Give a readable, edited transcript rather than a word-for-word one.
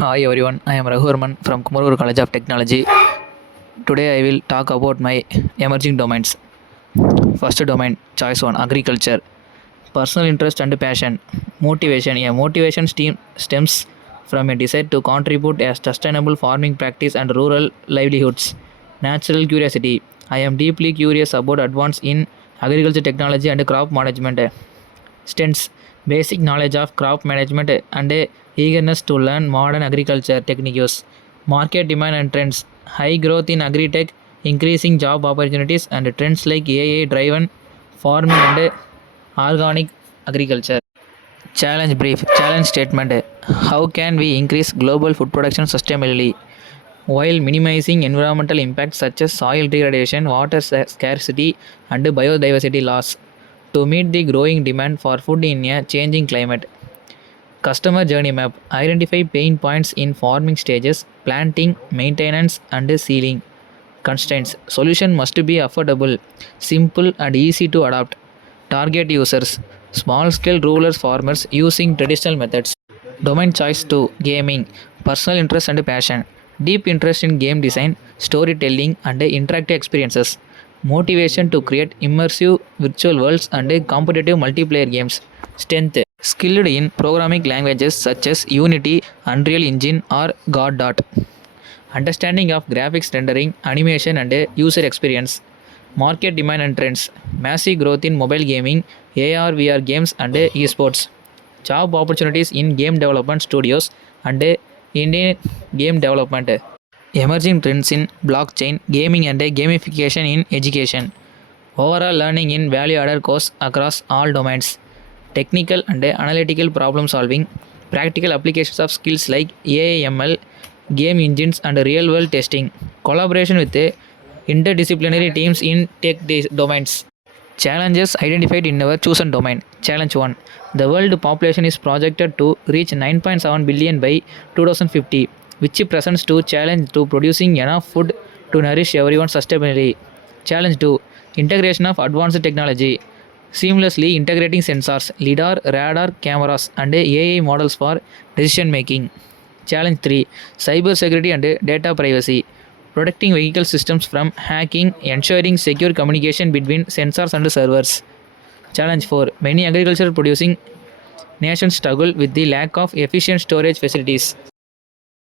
Hi everyone, I am Raghuvarman from Kumarur College of Technology. Today I will talk about my emerging domains. First domain, choice 1, agriculture. Personal interest and passion. Motivation. A motivation stems from a desire to contribute a sustainable farming practice and rural livelihoods. Natural curiosity. I am deeply curious about advances in agriculture technology and crop management. Strengths: basic knowledge of crop management and a eagerness to learn modern agriculture techniques. Market demand and trends: high growth in agri-tech, increasing job opportunities, and trends like AI-driven farming and organic agriculture. Challenge brief. Challenge statement: how can we increase global food production sustainably while minimizing environmental impacts such as soil degradation, water scarcity, and biodiversity loss to meet the growing demand for food in a changing climate? Customer journey map: identify pain points in farming stages, planting, maintenance, and sealing. Constraints: solution must be affordable, simple, and easy to adopt. Target users: small scale rural farmers using traditional methods. Domain choice 2, gaming. Personal interest and passion. Deep interest in game design, storytelling, and interactive experiences. Motivation to create immersive virtual worlds and competitive multiplayer games. Strength: skilled in programming languages such as Unity, Unreal Engine, or Godot. Understanding of graphics rendering, animation, and user experience. Market demand and trends: massive growth in mobile gaming, AR VR games, and esports. Job opportunities in game development studios and Indian game development. Emerging trends in blockchain, gaming, and gamification in education. Overall learning in value added course across all domains. Technical and analytical problem solving. Practical applications of skills like AI/ML, game engines, and real world testing. Collaboration with interdisciplinary teams in tech domains. Challenges identified in our chosen domain. Challenge 1: the world population is projected to reach 9.7 billion by 2050, which presents to challenge to producing enough food to nourish everyone sustainably. Challenge 2: integration of advanced technology. Seamlessly integrating sensors, LIDAR, radar, cameras, and AI models for decision making. Challenge 3: cybersecurity and data privacy. Protecting vehicle systems from hacking, ensuring secure communication between sensors and servers. Challenge 4: many agriculture producing nations struggle with the lack of efficient storage facilities.